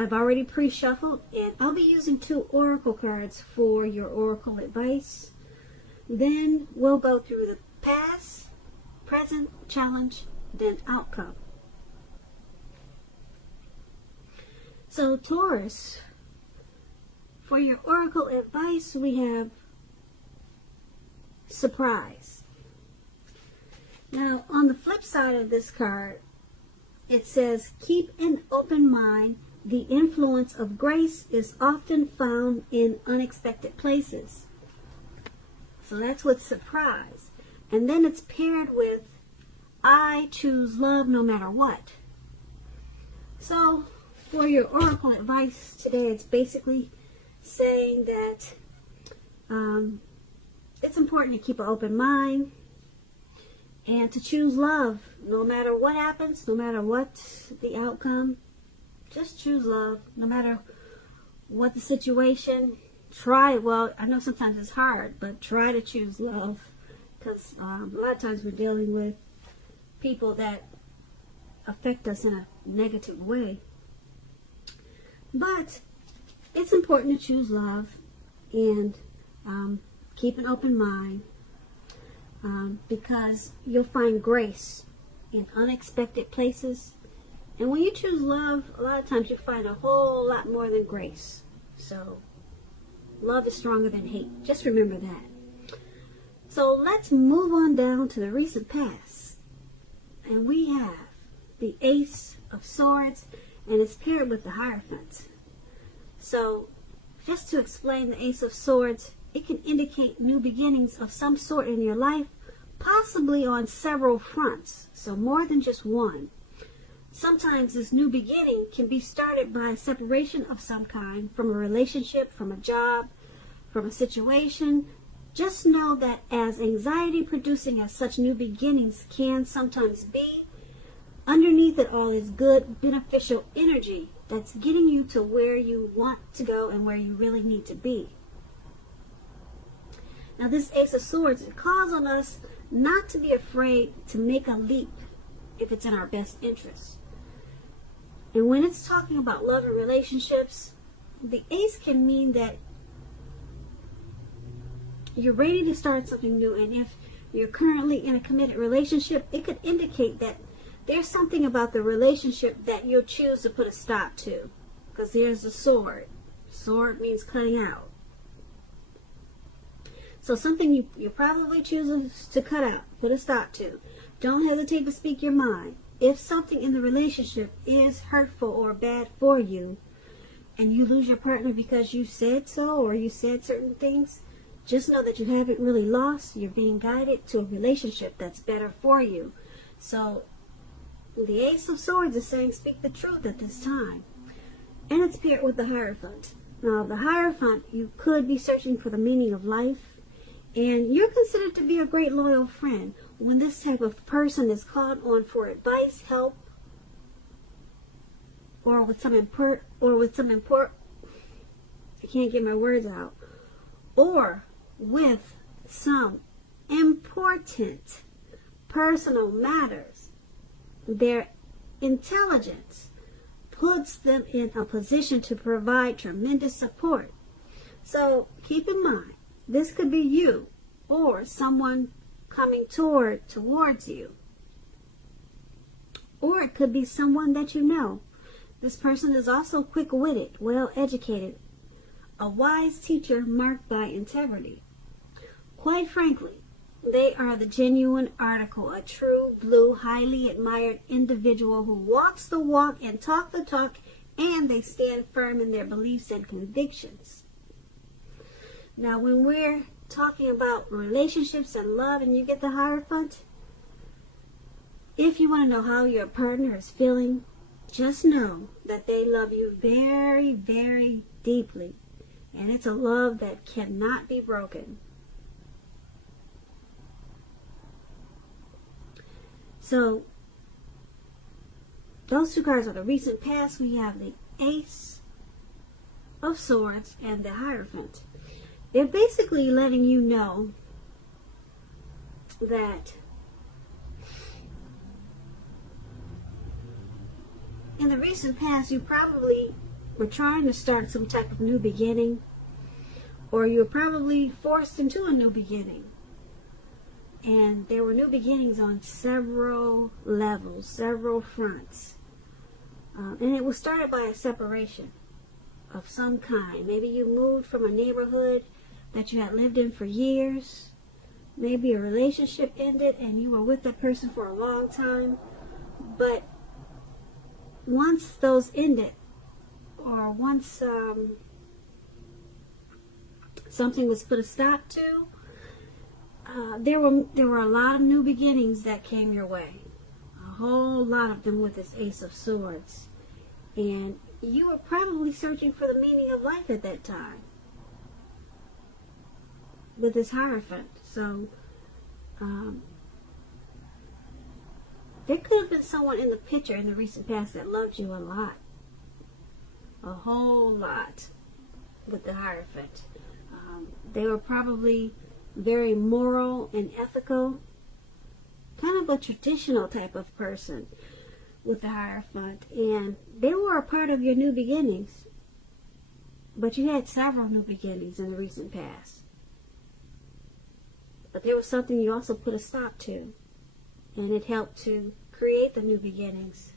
I've already pre-shuffled, and I'll be using 2 oracle cards for your oracle advice. Then we'll go through the past, present, challenge, then outcome. So Taurus, for your oracle advice, we have surprise. Now, on the flip side of this card, it says, keep an open mind. The influence of grace is often found in unexpected places. So that's with surprise. And then it's paired with, I choose love no matter what. So for your oracle advice today, it's basically saying that it's important to keep an open mind and to choose love no matter what happens, no matter what the outcome. Just choose love no matter what the situation. Well, I know sometimes it's hard, but try to choose love, because a lot of times we're dealing with people that affect us in a negative way. But it's important to choose love and keep an open mind, because you'll find grace in unexpected places. And when you choose love, a lot of times you find a whole lot more than grace. So love is stronger than hate. Just remember that. So let's move on down to the recent past. And we have the Ace of Swords, and it's paired with the Hierophant. So just to explain the Ace of Swords, it can indicate new beginnings of some sort in your life, possibly on several fronts, so more than just one. Sometimes this new beginning can be started by a separation of some kind, from a relationship, from a job, from a situation. Just know that as anxiety producing as such new beginnings can sometimes be, underneath it all is good, beneficial energy that's getting you to where you want to go and where you really need to be. Now this Ace of Swords, it calls on us not to be afraid to make a leap if it's in our best interest. And when it's talking about love and relationships, the Ace can mean that you're ready to start something new. And if you're currently in a committed relationship, it could indicate that there's something about the relationship that you'll choose to put a stop to. Because there's a sword. Sword means cutting out. So something you probably choose to cut out, put a stop to. Don't hesitate to speak your mind. If something in the relationship is hurtful or bad for you, and you lose your partner because you said so, or you said certain things, just know that you haven't really lost. You're being guided to a relationship that's better for you. So the Ace of Swords is saying speak the truth at this time. And it's paired with the Hierophant. Now the Hierophant, you could be searching for the meaning of life, and you're considered to be a great loyal friend. When this type of person is called on for advice, help, or with some important, I can't get my words out, or with some important personal matters, their intelligence puts them in a position to provide tremendous support. So keep in mind, this could be you or someone coming towards you. Or it could be someone that you know. This person is also quick-witted, well-educated, a wise teacher marked by integrity. Quite frankly, they are the genuine article, a true blue, highly admired individual who walks the walk and talk the talk, and they stand firm in their beliefs and convictions. Now, when we're talking about relationships and love and you get the Hierophant, if you want to know how your partner is feeling, just know that they love you very, very deeply. And it's a love that cannot be broken. So, those two cards are the recent past. We have the Ace of Swords and the Hierophant. They're basically letting you know that in the recent past, you probably were trying to start some type of new beginning, or you were probably forced into a new beginning. And there were new beginnings on several levels, several fronts. And it was started by a separation of some kind. Maybe you moved from a neighborhood that you had lived in for years. Maybe a relationship ended and you were with that person for a long time. But once those ended, or once something was put a stop to, there were a lot of new beginnings that came your way. A whole lot of them with this Ace of Swords. And you were probably searching for the meaning of life at that time with this Hierophant. So there could have been someone in the picture in the recent past that loved you a lot. A whole lot with the Hierophant. They were probably very moral and ethical, kind of a traditional type of person with the Hierophant, and they were a part of your new beginnings. But you had several new beginnings in the recent past. But there was something you also put a stop to, and it helped to create the new beginnings.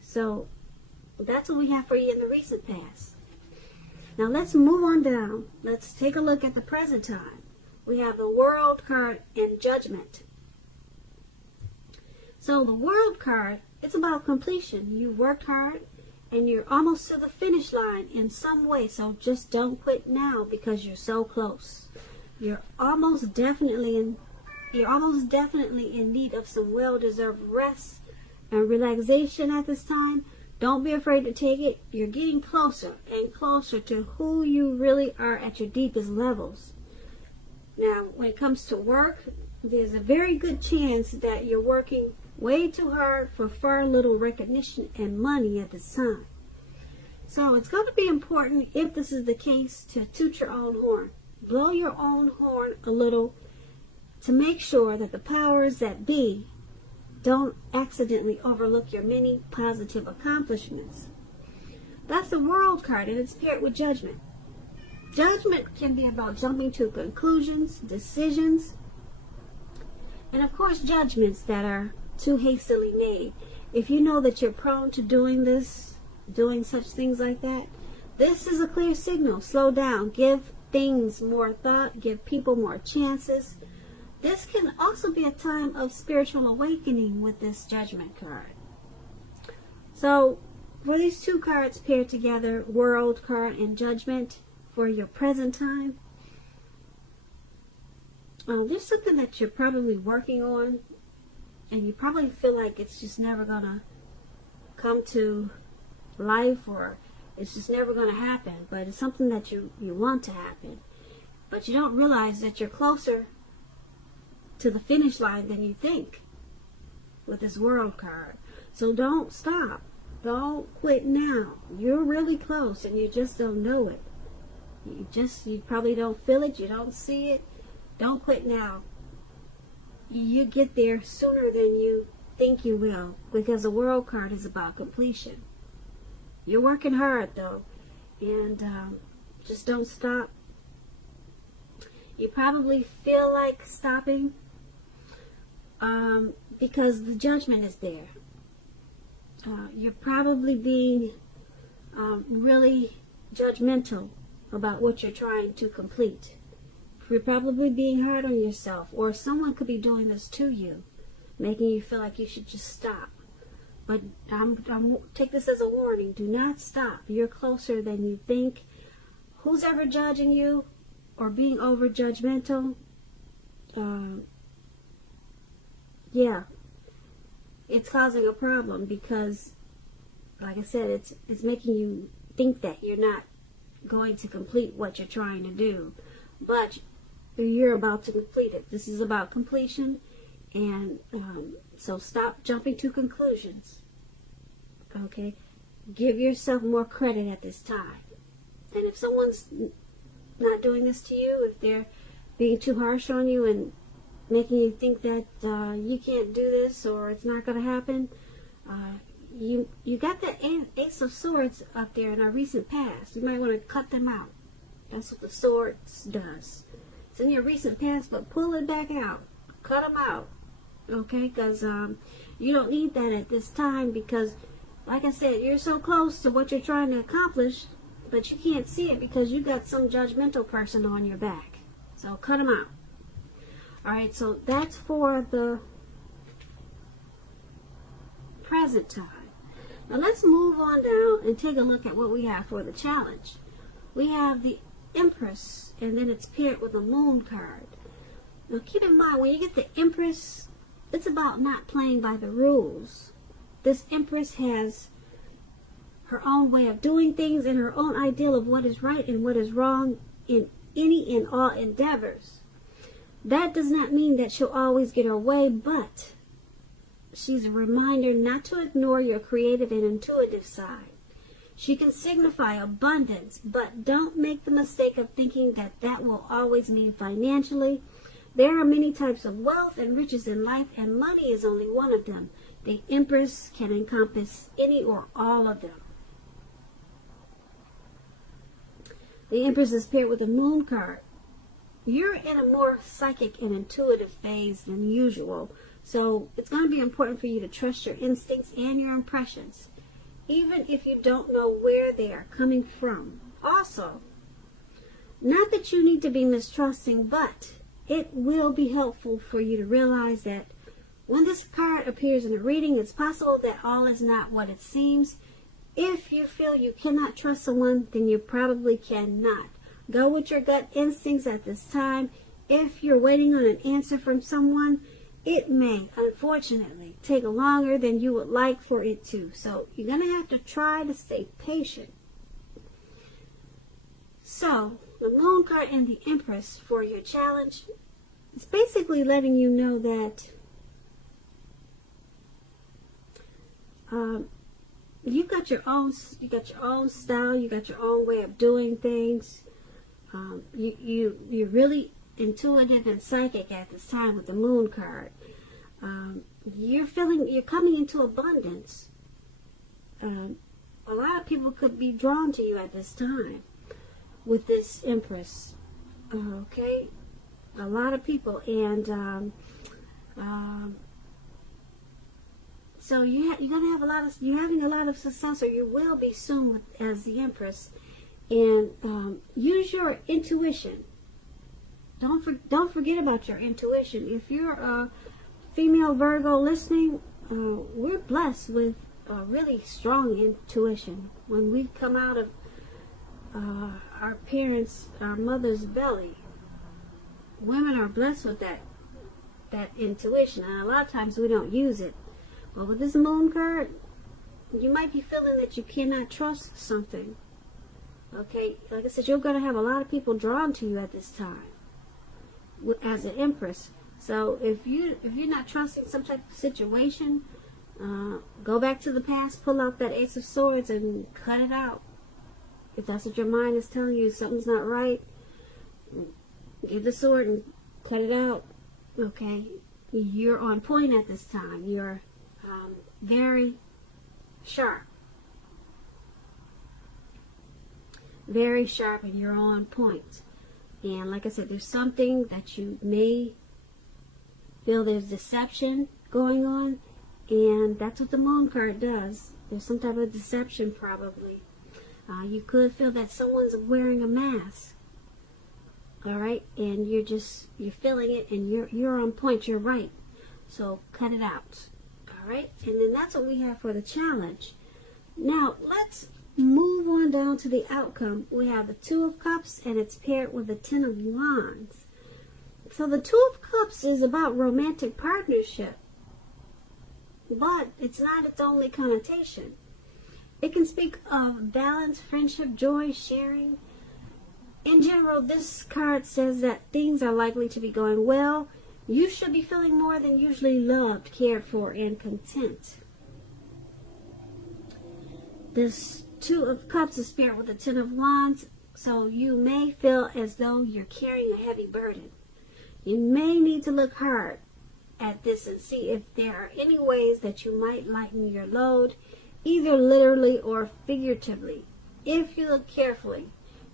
So that's what we have for you in the recent past. Now let's move on down. Let's take a look at the present time. We have the World card and Judgment. So the World card, it's about completion. You worked hard and you're almost to the finish line in some way. So just don't quit now because you're so close. You're almost definitely in need of some well-deserved rest and relaxation at this time. Don't be afraid to take it. You're getting closer and closer to who you really are at your deepest levels. Now, when it comes to work, there's a very good chance that you're working way too hard for far little recognition and money at this time. So it's going to be important, if this is the case, to toot your own horn. Blow your own horn a little to make sure that the powers that be don't accidentally overlook your many positive accomplishments. That's the World card, and it's paired with Judgment. Judgment can be about jumping to conclusions, decisions, and of course judgments that are too hastily made. If you know that you're prone to doing such things like that, this is a clear signal. Slow down. Give things more thought. Give people more chances. This can also be a time of spiritual awakening with this Judgment card. So for these two cards paired together, World card and Judgment, for your present time, there's something that you're probably working on, and you probably feel like it's just never gonna come to life, or it's just never gonna happen, but it's something that you want to happen, but you don't realize that you're closer to the finish line than you think with this World card. So don't stop. Don't quit now. You're really close and you just don't know it. You probably don't feel it. You don't see it. Don't quit now. You get there sooner than you think you will, because the World card is about completion. You're working hard though, and just don't stop. You probably feel like stopping because the Judgment is there. You're probably being really judgmental about what you're trying to complete. You're probably being hard on yourself, or someone could be doing this to you, making you feel like you should just stop. But take this as a warning. Do not stop. You're closer than you think. Who's ever judging you or being over judgmental? Yeah, it's causing a problem, because, like I said, it's making you think that you're not going to complete what you're trying to do, but you're about to complete it. This is about completion, and so stop jumping to conclusions. Okay, give yourself more credit at this time. And if someone's not doing this to you, if they're being too harsh on you and making you think that you can't do this or it's not going to happen, you got the Ace of Swords up there in our recent past. You might want to cut them out. That's what the Swords does. It's in your recent past, but pull it back out. Cut them out. Okay? Because you don't need that at this time because, like I said, you're so close to what you're trying to accomplish, but you can't see it because you got some judgmental person on your back. So cut them out. Alright, so that's for the present time. Now let's move on down and take a look at what we have for the challenge. We have the Empress, and then it's paired with a Moon card. Now keep in mind, when you get the Empress, it's about not playing by the rules. This Empress has her own way of doing things and her own ideal of what is right and what is wrong in any and all endeavors. That does not mean that she'll always get her way, but she's a reminder not to ignore your creative and intuitive side. She can signify abundance, but don't make the mistake of thinking that that will always mean financially. There are many types of wealth and riches in life, and money is only one of them. The Empress can encompass any or all of them. The Empress is paired with a Moon card. You're in a more psychic and intuitive phase than usual, so it's going to be important for you to trust your instincts and your impressions, even if you don't know where they are coming from. Also, not that you need to be mistrusting, but it will be helpful for you to realize that when this card appears in a reading, it's possible that all is not what it seems. If you feel you cannot trust someone, then you probably cannot. Go with your gut instincts at this time. If you're waiting on an answer from someone, it may, unfortunately, take longer than you would like for it to. So you're going to have to try to stay patient. So the Moon card and the Empress for your challenge is basically letting you know that you got your own style, you got your own way of doing things. You're really intuitive and psychic at this time with the Moon card. You're coming into abundance. A lot of people could be drawn to you at this time with this Empress. Okay, a lot of people, and so you're having a lot of success, or you will be soon as the Empress. And use your intuition. Don't forget about your intuition. If you're a female Virgo listening, we're blessed with a really strong intuition. When we come out of our mother's belly, women are blessed with that intuition, and a lot of times we don't use it. But with this Moon card, you might be feeling that you cannot trust something. Okay, like I said, you're going to have a lot of people drawn to you at this time as an Empress. So if you're not trusting some type of situation, go back to the past, pull out that Ace of Swords and cut it out. If that's what your mind is telling you, something's not right, give the sword and cut it out. Okay, you're on point at this time. You're very sharp. Very sharp, and you're on point. And like I said, there's something that you may feel there's deception going on, and that's what the Moon card does. There's some type of deception probably. You could feel that someone's wearing a mask. All right, and you're feeling it, and you're on point. You're right. So cut it out. All right, and then that's what we have for the challenge. Now let's move on down to the outcome. We have the Two of Cups, and it's paired with the Ten of Wands. So the Two of Cups is about romantic partnership, but it's not its only connotation. It can speak of balance, friendship, joy, sharing. In general, this card says that things are likely to be going well. You should be feeling more than usually loved, cared for, and content. This Two of Cups is paired with the Ten of Wands, so you may feel as though you're carrying a heavy burden. You may need to look hard at this and see if there are any ways that you might lighten your load. either literally or figuratively. If you look carefully,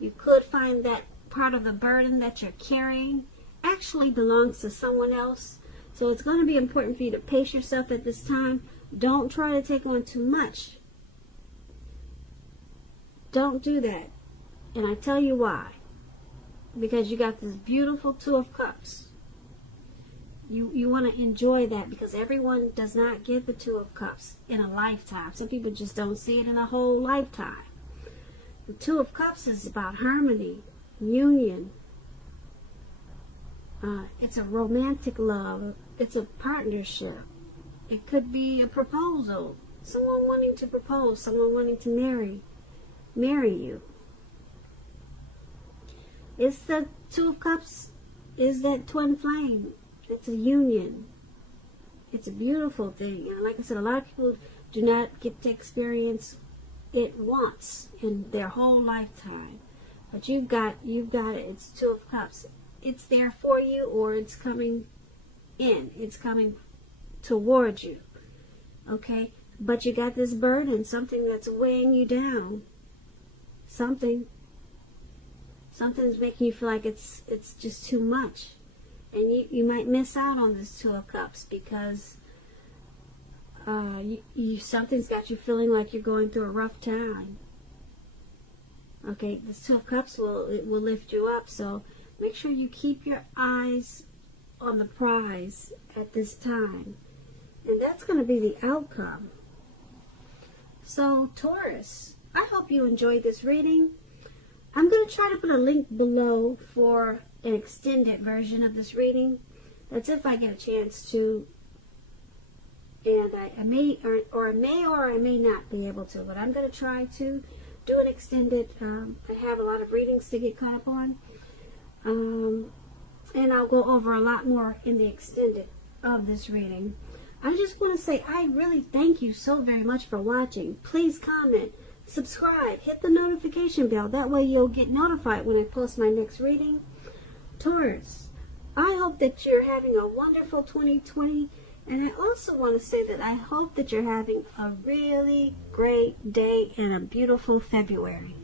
you could find that part of the burden that you're carrying actually belongs to someone else. So it's going to be important for you to pace yourself at this time. Don't try to take on too much. Don't do that. And I tell you why. Because you got this beautiful Two of Cups. You want to enjoy that, because everyone does not get the Two of Cups in a lifetime. Some people just don't see it in a whole lifetime. The Two of Cups is about harmony, union. It's a romantic love. It's a partnership. It could be a proposal. Someone wanting to propose. Someone wanting to marry you. It's the Two of Cups is that twin flame. It's a union. It's a beautiful thing. And like I said, a lot of people do not get to experience it once in their whole lifetime. But you've got it. It's Two of Cups. It's there for you, or it's coming in. It's coming towards you. Okay? But you got this burden, something that's weighing you down. Something's making you feel like it's just too much. And you might miss out on this Two of Cups because something's got you feeling like you're going through a rough time. Okay, this Two of Cups will lift you up. So make sure you keep your eyes on the prize at this time. And that's going to be the outcome. So Taurus, I hope you enjoyed this reading. I'm going to try to put a link below for an extended version of this reading. That's if I get a chance to. And I may or I may not be able to. But I'm going to try to do an extended. I have a lot of readings to get caught up on. And I'll go over a lot more in the extended of this reading. I just want to say I really thank you so very much for watching. Please comment, subscribe, hit the notification bell. That way you'll get notified when I post my next reading. Taurus, I hope that you're having a wonderful 2020. And I also want to say that I hope that you're having a really great day and a beautiful February.